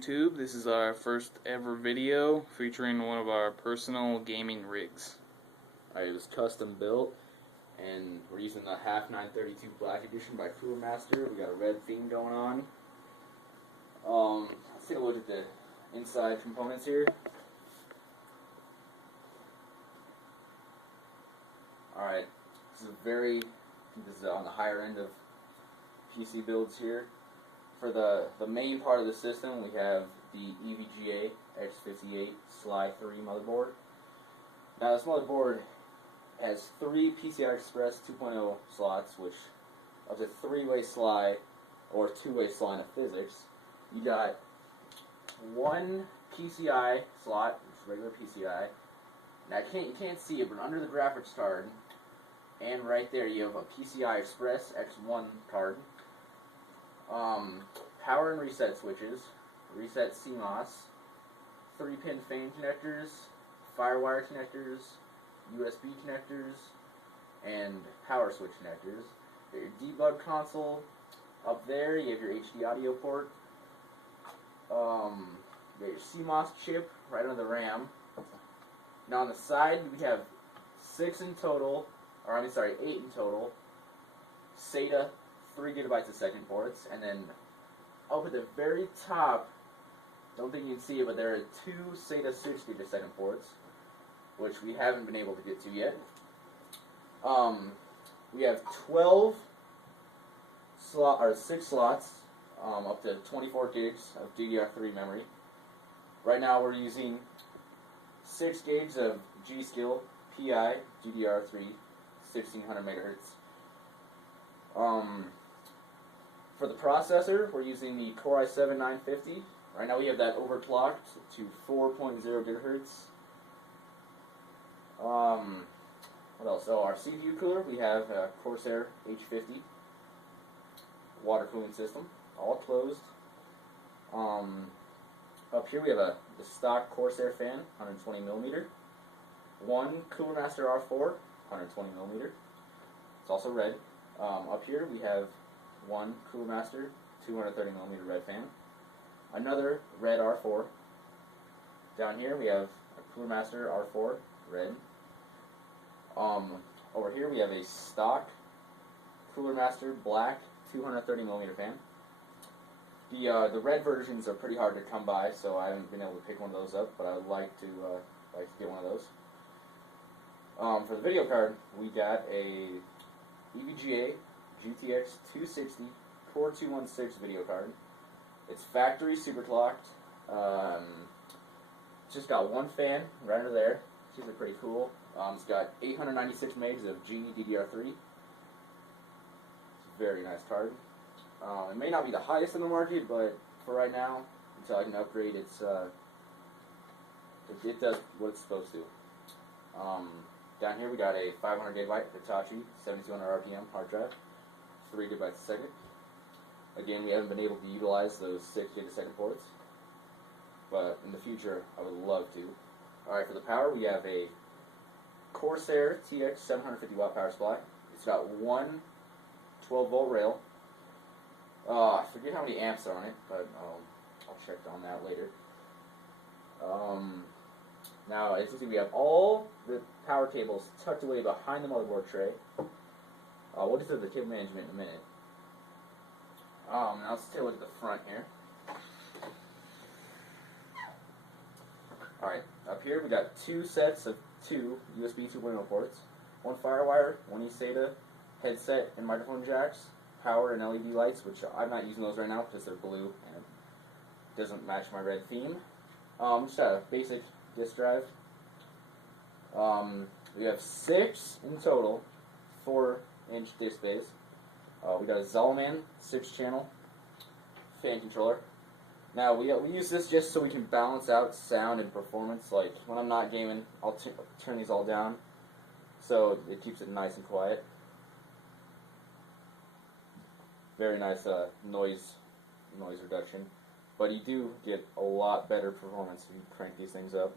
YouTube. This is our first ever video featuring one of our personal gaming rigs. Alright, it was custom built, and we're using the half 932 Black Edition by Cooler Master. We got a red theme going on. Let's take a look at the inside components here. Alright, this is on the higher end of PC builds here. For the main part of the system, we have the EVGA X58 SLI 3 motherboard. Now this motherboard has 3 PCI Express 2.0 slots, which up to 3-way SLI or 2-way SLI in physics. You got one PCI slot, which is regular PCI. Now you can't see it, but under the graphics card, and right there you have a PCI Express X1 card. Power and reset switches, reset CMOS, 3-pin fan connectors, firewire connectors, USB connectors, and power switch connectors. Your debug console. Up there you have your HD audio port. You got your CMOS chip right on the RAM. Now on the side we have 8 in total. SATA 3 gigabytes a second ports, and then up at the very top, don't think you can see it, but there are 2 SATA 6 gigabit ports, which we haven't been able to get to yet. We have 6 slots, up to 24 gigs of DDR3 memory. Right now we're using 6 gigs of G.Skill PI DDR3 1600 megahertz. For the processor, we're using the Core i7-950. Right now we have that overclocked to 4.0 gigahertz. What else? Oh, our CPU cooler, we have a Corsair H50 water cooling system, all closed. Up here we have the stock Corsair fan, 120mm. One Cooler Master R4, 120mm. It's also red. Up here we have one Cooler Master 230mm red fan. Another red R4. Down here we have a Cooler Master R4 red. Over here we have a stock Cooler Master black 230mm fan. The red versions are pretty hard to come by, so I haven't been able to pick one of those up, but I would like to get one of those. For the video card, we got a EVGA GTX 260 Core 216 video card. It's factory Superclocked. It's just got one fan right under there. These are pretty cool. It's got 896 megs of GDDR3. It's a very nice card. It may not be the highest in the market, but for right now, until I can upgrade, it does what it's supposed to. Down here we got a 500 gigabyte Hitachi 7200 RPM hard drive, 3 gigabytes a second. Again, we haven't been able to utilize those 6 gigabit ports, but in the future I would love to. Alright, for the power we have a Corsair TX750W power supply. It's got one 12-volt rail. I forget how many amps are on it, but I'll check on that later. Now, as you see, we have all the power cables tucked away behind the motherboard tray. We'll get to the cable management in a minute. Now let's take a look at the front here. Alright, up here we got 2 sets of 2 USB 2.0 ports, 1 FireWire, 1 eSATA, headset and microphone jacks, power and LED lights, which I'm not using those right now because they're blue and it doesn't match my red theme. Just a basic disk drive. We have 6 in total 4-inch disk bays. We got a Zalman 6-channel fan controller. Now we use this just so we can balance out sound and performance. Like when I'm not gaming, I'll turn these all down so it keeps it nice and quiet. Very nice noise reduction, but you do get a lot better performance if you crank these things up.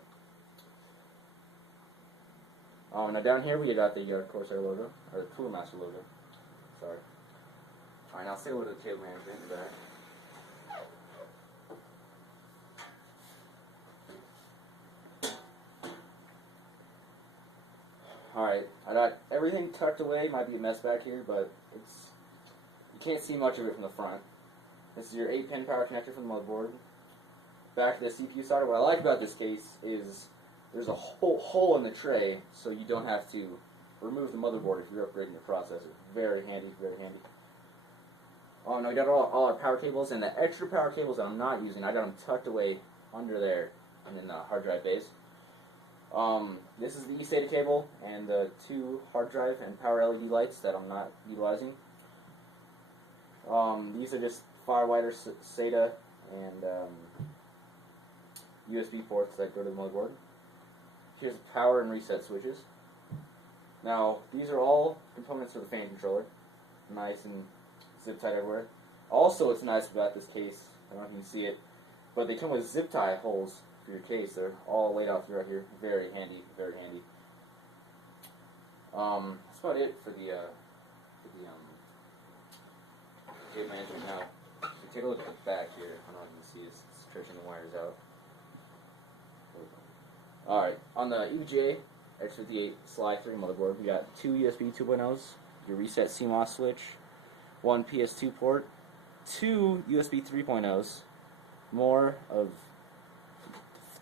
Now down here we got the Corsair logo, or the Cooler Master logo. Sorry. Alright, now let's take a look at the cable management in the back. Alright, I got everything tucked away. Might be a mess back here, but you can't see much of it from the front. This is your 8-pin power connector from the motherboard. Back to the CPU solder. What I like about this case is there's a whole hole in the tray, so you don't have to remove the motherboard if you're upgrading your processor. Very handy, very handy. Oh no, we got all our power cables, and the extra power cables that I'm not using, I got them tucked away under there in the hard drive base. This is the SATA cable and the 2 hard drive and power LED lights that I'm not utilizing. These are just FireWire SATA and USB ports that go to the motherboard. Here's the power and reset switches. Now, these are all components for the fan controller. Nice and zip tied everywhere. Also, what's nice about this case, I don't know if you can see it, but they come with zip tie holes for your case. They're all laid out right here. Very handy, very handy. That's about it for the tape management. Now, so take a look at the back here. I don't know if you can see it's stretching the wires out. Alright, on the EVGA X58 SLI 3 motherboard, we got 2 USB 2.0s, your reset CMOS switch, 1 PS2 port, 2 USB 3.0s, of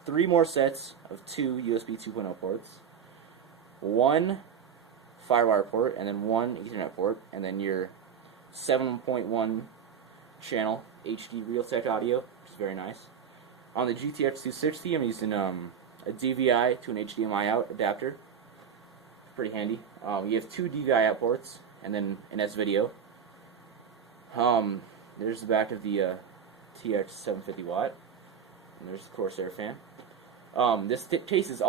3 more sets of 2 USB 2.0 ports, 1 FireWire port, and then 1 Ethernet port, and then your 7.1 channel HD Realtek audio, which is very nice. On the GTX 260, I'm using a DVI to an HDMI out adapter. It's pretty handy. You have 2 DVI out ports, and then an S-Video. There's the back of the TX750W, and there's the Corsair fan. This case is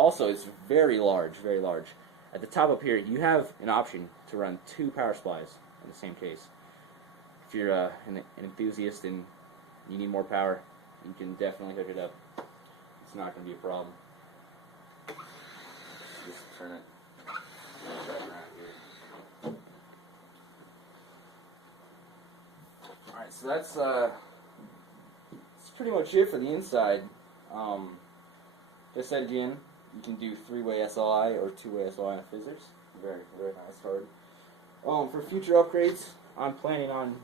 very large, very large. At the top up here, you have an option to run 2 power supplies in the same case. If you're an enthusiast and you need more power, you can definitely hook it up. It's not going to be a problem. Just turn it right around here. Alright, so that's pretty much it for the inside. Just said again, you can do 3-way SLI or 2-way SLI in physics. Very, very nice card. For future upgrades, I'm planning on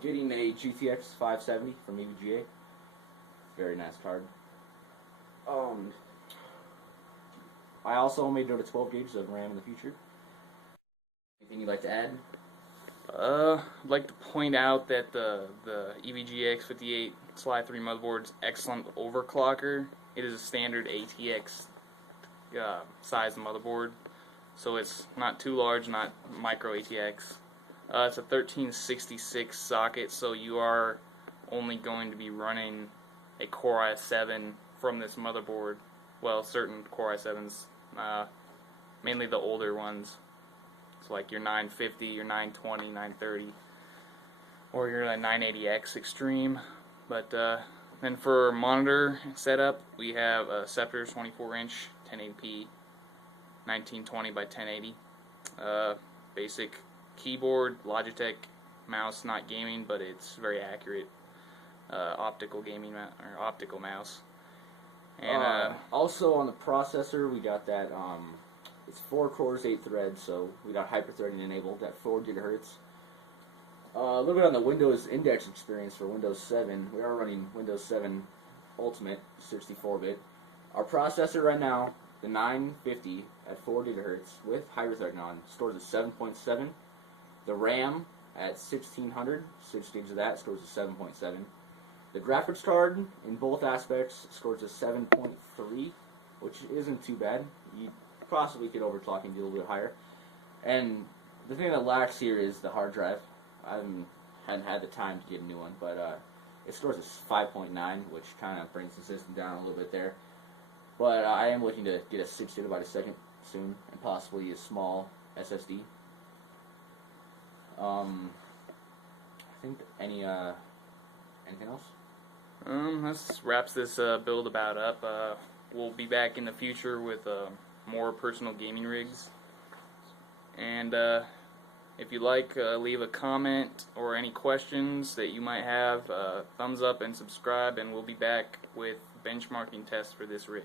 getting a GTX 570 from EVGA. Very nice card. I also may go to 12 gigs of RAM in the future. Anything you'd like to add? I'd like to point out that the EVGA X58 SLI 3 motherboard's excellent overclocker. It is a standard ATX size motherboard, so it's not too large, not micro ATX. It's a 1366 socket, so you are only going to be running a Core i7 from this motherboard. Well, certain Core i7s, mainly the older ones. It's like your 950, your 920, 930, or your 980X Extreme. But then for monitor setup, we have a Scepter 24-inch 1080p 1920 by 1080. Basic keyboard, Logitech mouse, not gaming, but it's very accurate. Optical gaming or optical mouse. And also on the processor, we got that. It's 4 cores, 8 threads, so we got hyper-threading enabled at 4 GHz. A little bit on the Windows Index experience for Windows 7. We are running Windows 7 Ultimate 64-bit. Our processor right now, the 950 at 4 GHz with hyper-threading on, stores at 7.7. The RAM at 1600, 6 gigs of that, scores at 7.7. The graphics card, in both aspects, scores a 7.3, which isn't too bad. You possibly could overclock and do a little bit higher. And the thing that lacks here is the hard drive. I hadn't had the time to get a new one, but it scores a 5.9, which kind of brings the system down a little bit there. But I am looking to get a 6 GB a second soon, and possibly a small SSD. I think anything else? This wraps this build about up. We'll be back in the future with more personal gaming rigs. And if you like, leave a comment or any questions that you might have. Thumbs up and subscribe, and we'll be back with benchmarking tests for this rig.